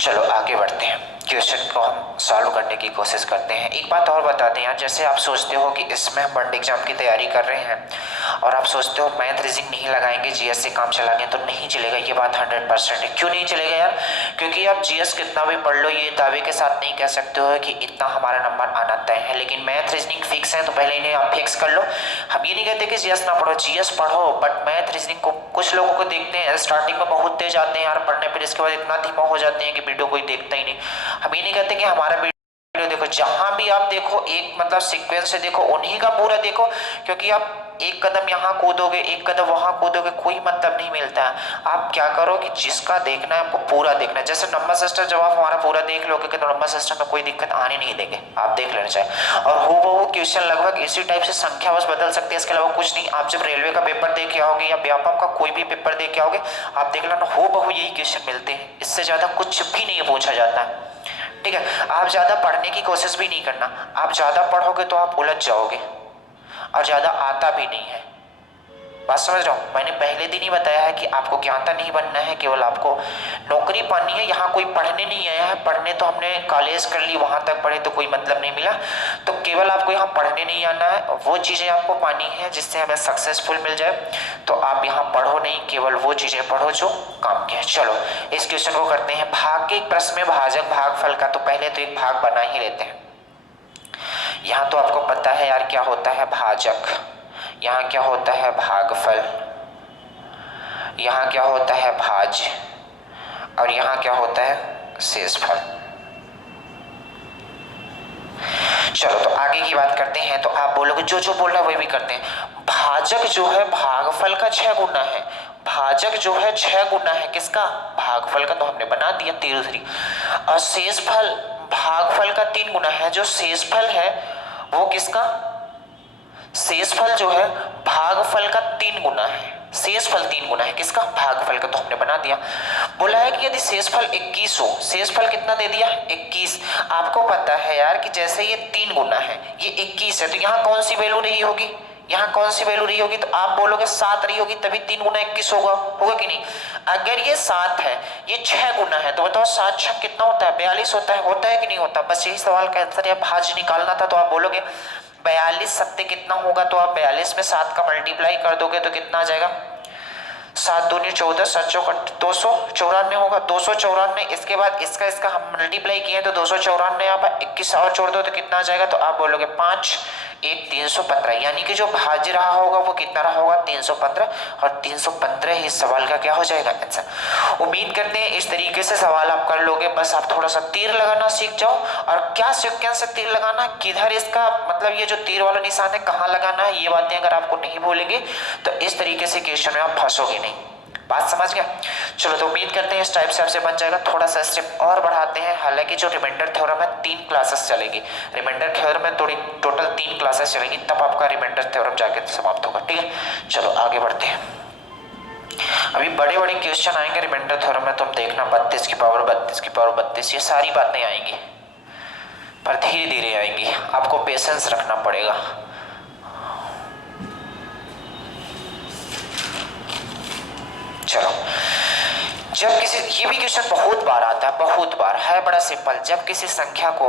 चलो आगे बढ़ते हैं, क्वेश्चन को हम सॉल्व करने की कोशिश करते हैं। एक बात और बता दें यार, जैसे आप सोचते हो कि इसमें हम बोर्ड एग्जाम की तैयारी कर रहे हैं और आप सोचते हो मैथ रीजनिंग नहीं लगाएंगे, जीएस से काम चलाएंगे, तो नहीं चलेगा। ये बात 100% है। क्यों नहीं चलेगा यार? क्योंकि आप जीएस कितना भी पढ़ लो, ये दावे के साथ नहीं कह सकते हो कि इतना हमारा नंबर आना तय है। लेकिन मैथ रीजनिंग फिक्स है, तो पहले इन्हें आप फिक्स कर लो। हम ये नहीं कहते कि जीएस ना पढ़ो, जीएस पढ़ो, बट मैथ रीजनिंग को कुछ लोगों को देखते हैं स्टार्टिंग में बहुत तेज आते हैं यार पढ़ने, फिर इसके बाद इतना धीमा हो जाते हैं कि वीडियो कोई देखता ही नहीं। हम ये नहीं कहते कि हमारा वीडियो देखो, जहां भी आप देखो एक मतलब सीक्वेंस से देखो, उन्हीं का पूरा देखो, क्योंकि आप एक कदम यहाँ कूदोगे एक कदम वहां कूदोगे, कोई मतलब नहीं मिलता है। आप क्या करो कि जिसका देखना है आपको पूरा देखना है। जैसे नंबर सिस्टम जब आप हमारा पूरा देख लोगे तो नंबर सिस्टम में कोई दिक्कत आने नहीं देंगे, आप देख लेना चाहिए। और हूबहू क्वेश्चन लगभग इसी टाइप से, संख्या बस बदल सकती है, इसके अलावा कुछ नहीं। आप जब रेलवे का पेपर दे के आओगे या व्यापम का कोई भी पेपर दे के आओगे, आप देख लेना हूबहू यही क्वेश्चन मिलते हैं, इससे ज्यादा कुछ भी नहीं पूछा जाता है। ठीक है, आप ज्यादा पढ़ने की कोशिश भी नहीं करना, आप ज्यादा पढ़ोगे तो आप उलझ जाओगे, और ज्यादा आता भी नहीं है। बात समझ रहा हूँ? मैंने पहले दिन ही बताया है कि आपको ज्ञाता नहीं बनना है, केवल आपको नौकरी पानी है। यहाँ कोई पढ़ने नहीं आया है, पढ़ने तो हमने कॉलेज कर ली, वहां तक पढ़े तो कोई मतलब नहीं मिला, तो केवल आपको यहाँ पढ़ने नहीं आना है, वो चीजें आपको पानी है जिससे हमें सक्सेसफुल मिल जाए। तो आप यहाँ पढ़ो नहीं, केवल वो चीजें पढ़ो जो काम की है। चलो इस क्वेश्चन को करते हैं। भाग के एक प्रश्न में भाजक भागफल का, तो पहले तो एक भाग बना ही लेते हैं। यहाँ तो आपको पता है यार क्या होता है भाजक, यहाँ क्या होता है भागफल, यहाँ क्या होता है भाज्य, और यहाँ क्या होता है शेषफल। चलो तो आगे की बात करते हैं। तो आप बोलोगे जो जो बोल रहा है वही भी करते हैं। भाजक जो है भागफल का 6 गुना है, भाजक जो है 6 गुना है किसका? भागफल का, तो हमने बना दिया 3 और शेषफल भागफल का 3 गुना है। जो शेषफल है वो किसका? शेषफल जो है भागफल का 3 गुना है, शेषफल 3 गुना है किसका? भागफल का, तो हमने बना दिया। बोला है कि यदि शेषफल 21 हो, शेषफल कितना दे दिया? 21। आपको पता है यार कि जैसे ये 3 गुना है, ये 21 है, तो यहाँ कौन सी वैल्यू रही होगी? यहाँ कौन सी वैल्यू रही होगी? तो आप बोलोगे 7 रही होगी, तभी 3 गुना 21 होगा, होगा कि नहीं? अगर ये 7 है, ये 6 गुना है, तो बताओ 7 6 कितना होता है? 42 होता है कि नहीं होता? बस यही सवाल का आंसर है, भाज्य निकालना था। तो आप बोलोगे 42 सत्ते कितना होगा? तो आप 42 में 7 का मल्टीप्लाई कर दोगे तो कितना आ जाएगा? 7 दूनी 14, 7 चौका 294 होगा, 294। इसके बाद इसका हम मल्टीप्लाई किए तो 294, यहाँ पर 21 और जोड़ दो तो कितना आ जाएगा? तो आप बोलोगे 5 1 315, यानी कि जो भाज्य रहा होगा वो कितना रहा होगा? 315, और 315 ही सवाल का क्या हो जाएगा? आंसर। उम्मीद करते हैं इस तरीके से सवाल आप कर लोगे। बस आप थोड़ा सा तीर लगाना सीख जाओ, और क्या सीक्वेंस से तीर लगाना, किधर इसका मतलब ये जो तीर वाला निशान है कहाँ लगाना है, ये बातें अगर आपको नहीं भूलेंगे तो इस तरीके से क्वेश्चन में आप फंसोगे नहीं। बात समझ गया? चलो तो उम्मीद करते हैं इस टाइप से आपसे बन जाएगा। थोड़ा सा स्टेप और बढ़ाते हैं, हालांकि जो रिमाइंडर थ्योरम है 3 क्लासेस चलेगी, रिमाइंडर थ्योरम में थोड़ी टोटल 3 क्लासेस चलेगी, तब आपका रिमाइंडर थ्योरम जाके समाप्त होगा। ठीक है, चलो आगे बढ़ते हैं। अभी बड़े बड़े क्वेश्चन आएंगे रिमाइंडर थ्योरम में, तुम देखना 32 की पावर 32 की पावर 32, ये सारी बातें आएंगी, पर धीरे धीरे आएंगी, आपको पेशेंस रखना पड़ेगा। चलो, जब किसी, ये भी क्वेश्चन बहुत बार आता है, बहुत बार है, बड़ा सिंपल। जब किसी संख्या को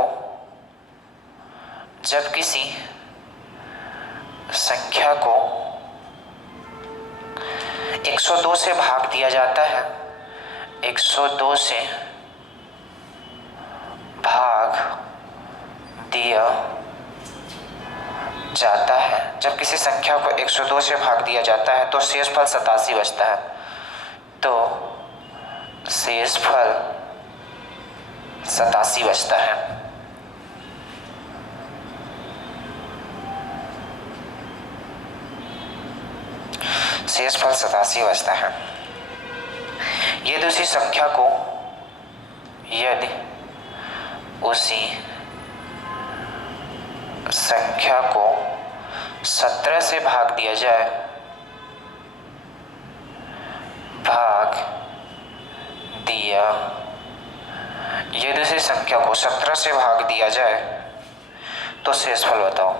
102 से भाग दिया जाता है, 102 से भाग दिया जाता है, जब किसी संख्या को 102 से भाग दिया जाता है तो शेषफल 87 बचता है। तो शेषफल 87 बचता है। शेषफल 87 बचता है। यदि उसी संख्या को 17 से भाग दिया जाए, यदि उसी संख्या को 17 से भाग दिया जाए तो शेषफल बताओ।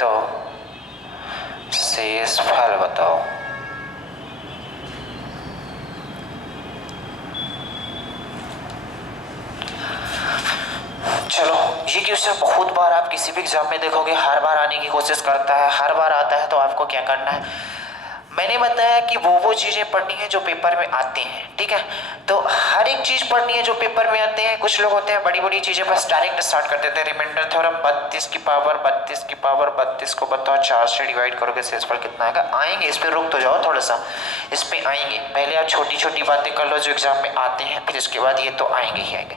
तो शेषफल बताओ। चलो, ये क्वेश्चन बहुत बार आप किसी भी एग्जाम में देखोगे, हर बार आने की कोशिश करता है, हर बार आता है। तो आपको क्या करना है, मैंने बताया कि वो चीजें पढ़नी है जो पेपर में आती हैं, ठीक है। तो हर एक चीज पढ़नी है जो पेपर में आते हैं। कुछ लोग होते हैं बड़ी बड़ी चीजें बस डायरेक्ट स्टार्ट कर देते हैं। रिमाइंडर थ्योरम 32 की पावर 32 को बताओ 4 से डिवाइड करोगे शेषफल कितना आएगा। आएंगे, इस पे रुक तो जाओ थोड़ा सा, इस पे आएंगे। पहले आप छोटी छोटी बातें कर लो जो एग्जाम में आते हैं, फिर इसके बाद ये तो आएंगे ही आएंगे।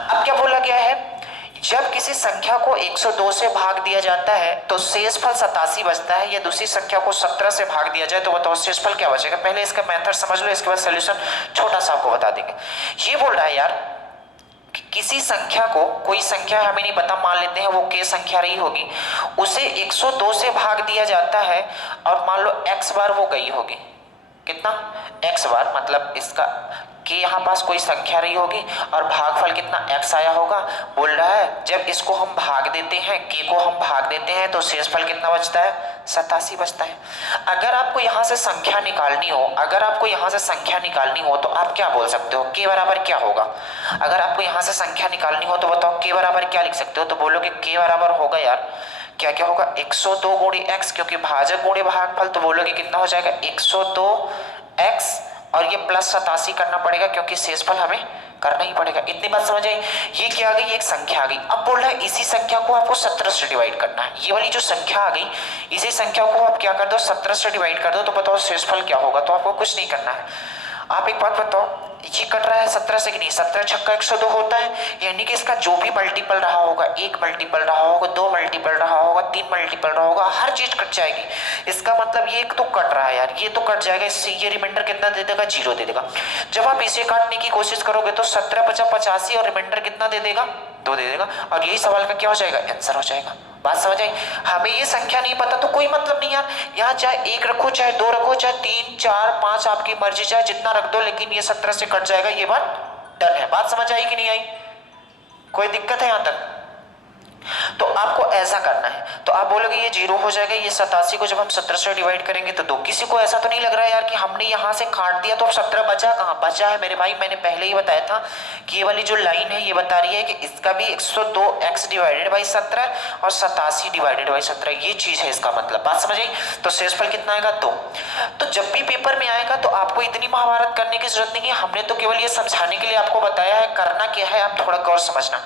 अब क्या बोला गया है, जब किसी संख्या को 102 से भाग दिया जाता है तो शेषफल 87 बचता है, या दूसरी संख्या को 17 से भाग दिया जाए तो बताओ शेषफल क्या बचेगा। पहले इसका मेथड समझ लो, इसके बाद सॉल्यूशन छोटा सा आपको बता देंगे। ये बोल रहा है यार कि किसी संख्या को, कोई संख्या हमें नहीं पता, मान लेते हैं वो k संख्या रही होगी, उसे 102 से भाग दिया जाता है और मान लो x बार वो गई होगी। कितना, x बार, मतलब इसका कि यहाँ पास कोई संख्या रही होगी और भागफल कितना x आया होगा। बोल रहा है जब इसको हम भाग देते हैं, k को हम भाग देते हैं तो शेषफल कितना बचता है, 87 बचता है। अगर आपको यहाँ से संख्या निकालनी हो, अगर आपको यहाँ से संख्या निकालनी हो तो आप क्या बोल सकते हो, k बराबर क्या होगा। अगर आपको यहाँ से संख्या निकालनी हो तो बताओ k बराबर क्या लिख सकते हो। तो बोलोगे k बराबर होगा यार, क्या क्या होगा, 102 गुणे x, क्योंकि भाजक गुणे भागफल। तो बोलोगे कितना हो जाएगा, 102x और ये प्लस 87 करना पड़ेगा क्योंकि शेषफल हमें करना ही पड़ेगा। इतनी बात समझ आई। ये क्या आ गई, एक संख्या आ गई। अब बोल रहा है इसी संख्या को आपको 17 से डिवाइड करना है। ये वाली जो संख्या आ गई, इसी संख्या को आप क्या कर दो, 17 से डिवाइड कर दो। तो बताओ शेषफल क्या होगा। तो आपको कुछ नहीं करना है। आप एक बात बताओ, ये कट रहा है 17 से कि नहीं, 17 छक्का 102 होता है, यानी कि इसका जो भी मल्टीपल रहा होगा, 1 मल्टीपल रहा होगा, 2 मल्टीपल रहा होगा, 3 मल्टीपल रहा होगा, हर चीज कट जाएगी। इसका मतलब ये एक तो कट रहा है यार, ये तो कट जाएगा, इससे ये रिमाइंडर कितना दे देगा, 0 दे देगा। जब आप इसे काटने की कोशिश करोगे तो 17 50 85 और रिमाइंडर कितना दे देगा, 2 दे देगा। और यही सवाल का क्या हो जाएगा, आंसर हो जाएगा। बात समझ आई। हमें ये संख्या नहीं पता तो कोई मतलब नहीं यार, यहाँ चाहे 1 रखो, चाहे 2 रखो, चाहे 3 4 5 आपकी मर्जी, चाहे जितना रख दो, लेकिन ये 17 से कट जाएगा। ये बात डन है। बात समझ आई कि नहीं आई, कोई दिक्कत है यहाँ तक। तो आपको ऐसा करना है। तो आप बोलोगे ये 0 हो जाएगा, ये 87 को जब हम 17 से डिवाइड करेंगे तो 2। किसी को ऐसा तो नहीं लग रहा है यार कि हमने यहाँ से काट दिया तो 17 बचा कहाँ, बचा है मेरे भाई। मैंने पहले ही बताया था कि ये वाली जो लाइन है ये बता रही है कि इसका भी 102x डिवाइडेड बाई 17 और 87 डिवाइडेड बाई 17, ये चीज है इसका मतलब। बात समझ आई। तो शेषफल कितना आएगा, 2। तो जब भी पेपर में आएगा तो आपको इतनी महाभारत करने की जरूरत नहीं है। हमने तो केवल ये समझाने के लिए आपको बताया है, करना क्या है आप थोड़ा गौर समझना।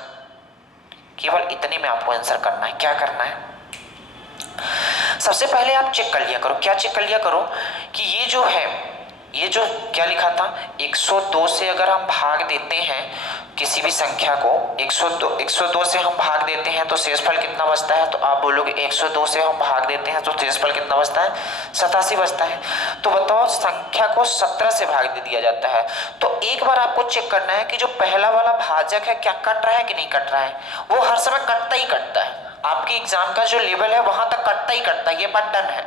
केवल इतने में आपको आंसर करना है। क्या करना है, सबसे पहले आप चेक कर लिया करो। क्या चेक कर लिया करो कि ये जो है, ये जो क्या लिखा था, 102 से अगर हम भाग देते हैं किसी भी संख्या को, 102 से हम भाग देते हैं तो शेषफल कितना बचता है। तो आप बोलोगे 102 से हम भाग देते हैं तो शेषफल कितना बचता है, 87 बचता है। तो बताओ संख्या को 17 से भाग दे दिया जाता है। तो एक बार आपको चेक करना है कि जो पहला वाला भाजक है क्या कट रहा है कि नहीं कट रहा है। वो हर समय कटता ही कटता है, आपके एग्जाम का जो लेवल है वहां तक कटता ही कटता है, ये बात डन है।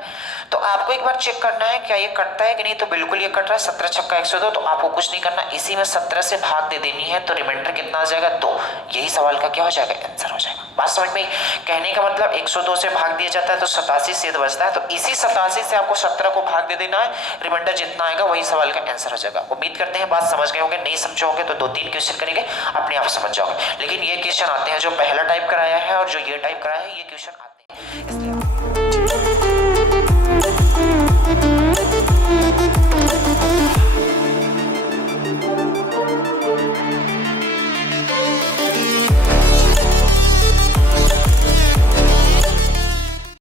तो आपको एक बार चेक करना है क्या ये कटता है कि नहीं। तो बिल्कुल ये कट रहा है, 17 छक्का 102। तो आपको कुछ नहीं करना, इसी में 17 से भाग दे देनी है तो रिमाइंडर कितना आ जाएगा, 2। यही सवाल का क्या हो जाएगा, आंसर हो जाएगा। बात समझ में। कहने का मतलब 102 से भाग दिया जाता है तो 87 से बचता है, तो इसी 87 से आपको 17 को भाग दे देना है, रिमाइंडर जितना आएगा वही सवाल का आंसर हो जाएगा। उम्मीद करते हैं बात समझ गए होंगे। नहीं समझे होंगे तो 2-3 क्वेश्चन करेंगे, अपने आप समझ जाओगे। लेकिन ये क्वेश्चन आते हैं जो पहला टाइप कराया है और जो ये टाइप कराया है, ये क्वेश्चन आते हैं, इसलिए